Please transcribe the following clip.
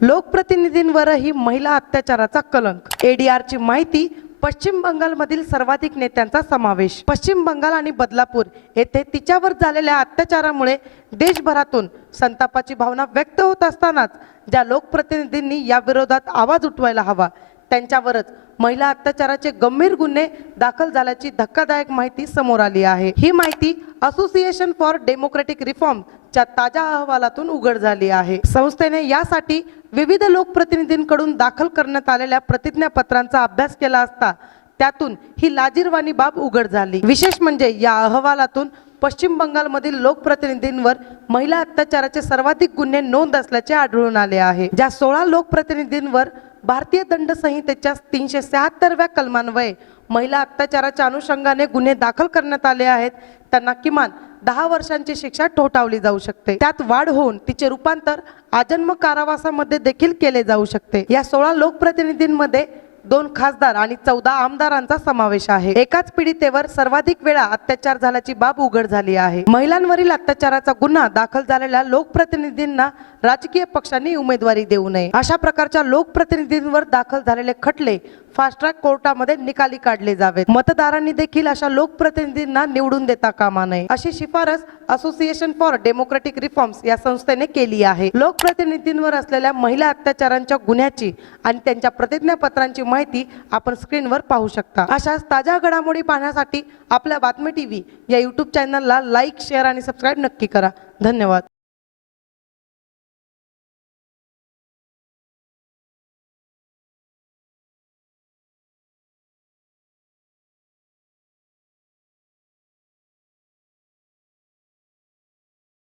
लोकप्रतिनिधींवरही महिला अत्याचाराचा कलंक. एडीआरची माहिती पश्चिम बंगालमधील सर्वाधिक नेत्यांचा समावेश. पश्चिम बंगाल आणि बदलापूर येथे तिच्यावर झालेल्या अत्याचारामुळे देशभरातून संतापाची भावना व्यक्त होत असतानाच ज्या लोकप्रतिनिधींनी या विरोधात आवाज उठवायला हवा त्यांच्यावरच महिला अत्याचाराचे गंभीर गुन्हे दाखल झाल्याची धक्कादायक माहिती समोर आली आहे. ही माहिती असोसिएशन फॉर डेमोक्रेटिक रिफॉर्म च्या ताज्या अहवालातून उघड झाली आहे. संस्थेने यासाठी विविध लोकप्रतिनिधींकडून दाखल करण्यात आलेल्या प्रतिज्ञापत्रांचा अभ्यास केला असता त्यातून ही लाजीरवाणी बाब उघड झाली. विशेष म्हणजे या अहवालातून पश्चिम बंगालमधील लोकप्रतिनिधींवर महिला अत्याचाराचे सर्वाधिक गुन्हे नोंद असल्याचे आढळून आले आहे. ज्या सोळा लोकप्रतिनिधींवर भारतीय दंड संहितेच्या तीनशे शहात्तरव्या कलमान्वये महिला अत्याचाराच्या अनुषंगाने गुन्हे दाखल करण्यात आले आहेत. त्यांना किमान दहा वर्षांची शिक्षा ठोठावली जाऊ शकते. त्यात वाढ होऊन तिचे रूपांतर आजन्म कारावासामध्ये देखील केले जाऊ शकते. या सोळा लोकप्रतिनिधींमध्ये दोन खासदार आणि चौदा आमदारांचा समावेश आहे. एकाच पीडितेवर सर्वाधिक वेळा अत्याचार झाल्याची बाब उघड झाली आहे. महिलांवरील अत्याचाराचा गुन्हा दाखल झालेल्या लोकप्रतिनिधींना राजकीय पक्षांनी उमेदवारी देऊ नये. अशा प्रकारच्या लोकप्रतिनिधींवर दाखल झालेले खटले फास्ट ट्रॅक कोर्टामध्ये निकाली काढले जावेत. मतदारांनी देखील अशा लोकप्रतिनिधींना निवडून देता कामा नये. अशी शिफारस असोसिएशन फॉर डेमोक्रेटिक रिफॉर्म्स या संस्थेने केली आहे. लोकप्रतिनिधींवर असलेल्या महिला अत्याचारांच्या गुन्ह्याची आणि त्यांच्या प्रतिज्ञापत्रांची माहिती आपण स्क्रीनवर पाहू शकता. अशाच ताज्या घडामोडी पाहण्यासाठी आपल्या बातमी टीव्ही या युट्यूब चॅनलला लाईक शेअर आणि सबस्क्राईब नक्की करा. धन्यवाद.